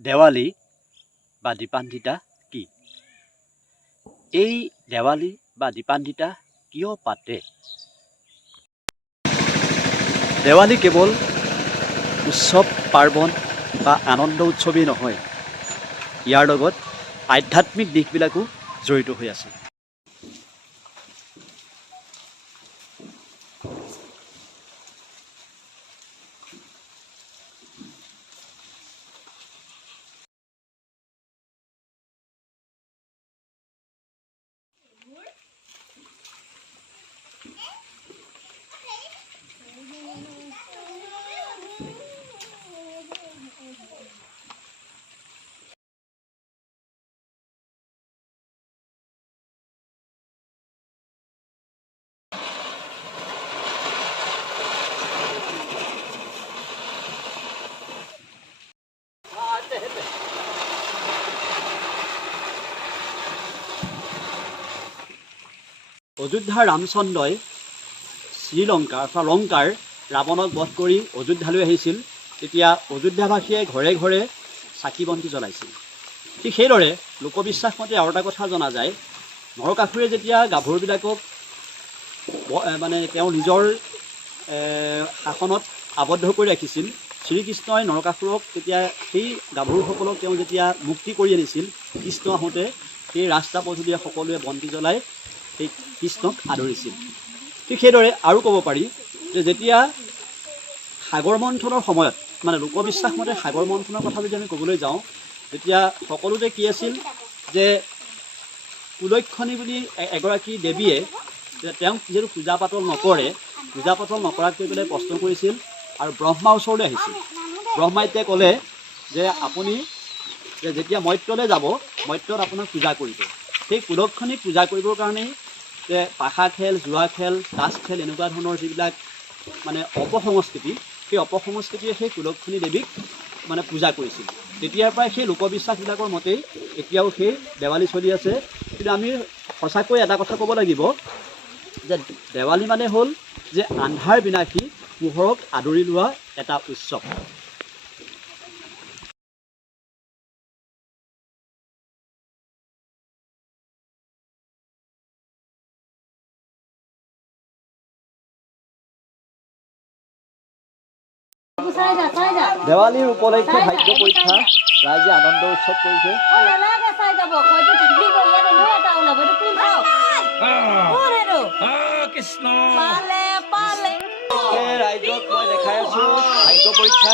দেৱালী বা দীপান্বিতা কি? এই দেৱালী বা দীপান্বিতা কিয় পাতে? দেৱালী কেৱল উৎসৱ পাৰ্বণ বা আনন্দ উৎসৱেই নহয়, ইয়াৰ লগত আধ্যাত্মিক দিশবিলাকো জড়িত হৈ আছে। অযোধ্যাৰ ৰামচন্দ্ৰই লংকাৰ ৰাৱণক বধ কৰি অযোধ্যালৈ আহিছিল। তেতিয়া অযোধ্যাবাসীয়ে ঘৰে ঘৰে চাকি বন্তি জ্বলাইছিল। ঠিক সেইদৰে লোকবিশ্বাস মতে আৰু এটা কথা জনা যায়, নৰকাসুৰে যেতিয়া গাভৰুবিলাকক মানে তেওঁ নিজৰ শাসনত আবদ্ধ কৰি ৰাখিছিল, শ্ৰীকৃষ্ণই নৰকাসুৰক তেতিয়া সেই গাভৰুসকলক তেওঁ যেতিয়া মুক্তি কৰি আনিছিল, কৃষ্ণ আহোঁতে সেই ৰাস্তা পদূলিয়ে সকলোৱে বন্তি জ্বলাই সেই কৃষ্ণক আদৰিছিল। ঠিক সেইদৰে আৰু ক'ব পাৰি যে যেতিয়া সাগৰ মন্থনৰ সময়ত, মানে লোকবিশ্বাস মতে সাগৰ মন্থনৰ কথা যদি আমি ক'বলৈ যাওঁ, তেতিয়া সকলোতে কি আছিল যে কুলক্ষণী বুলি এগৰাকী দেৱীয়ে তেওঁক যিহেতু পূজা পাতল নকৰাকৈ পেলাই প্ৰশ্ন কৰিছিল আৰু ব্ৰহ্মা ওচৰলৈ আহিছিল। ব্ৰহ্মাই তেতিয়া ক'লে যে আপুনি যেতিয়া মৰ্ত্যলৈ যাব, মৰ্ত্যত আপোনাক পূজা কৰিব। সেই কুলক্ষণীক পূজা কৰিবৰ কাৰণেই যে পাশা খেল, জোৱা খেল, তাচ খেল এনেকুৱা ধৰণৰ যিবিলাক মানে অপসংস্কৃতি, সেই অপসংস্কৃতিয়ে সেই কুলক্ষণী দেৱীক মানে পূজা কৰিছিল। তেতিয়াৰ পৰাই সেই লোকবিশ্বাসবিলাকৰ মতেই এতিয়াও সেই দেৱালী চলি আছে। কিন্তু আমি সঁচাকৈ এটা কথা ক'ব লাগিব যে দেৱালী মানে হ'ল যে আন্ধাৰ বিনাশী পোহৰক আদৰি লোৱা এটা উৎসৱ। দেৱালীৰ উপলক্ষে ভাগ্য পৰীক্ষা, ৰাইজে আনন্দ উৎসৱ কৰিছে। ৰাইজক মই দেখাই আছো ভাগ্য পৰীক্ষা।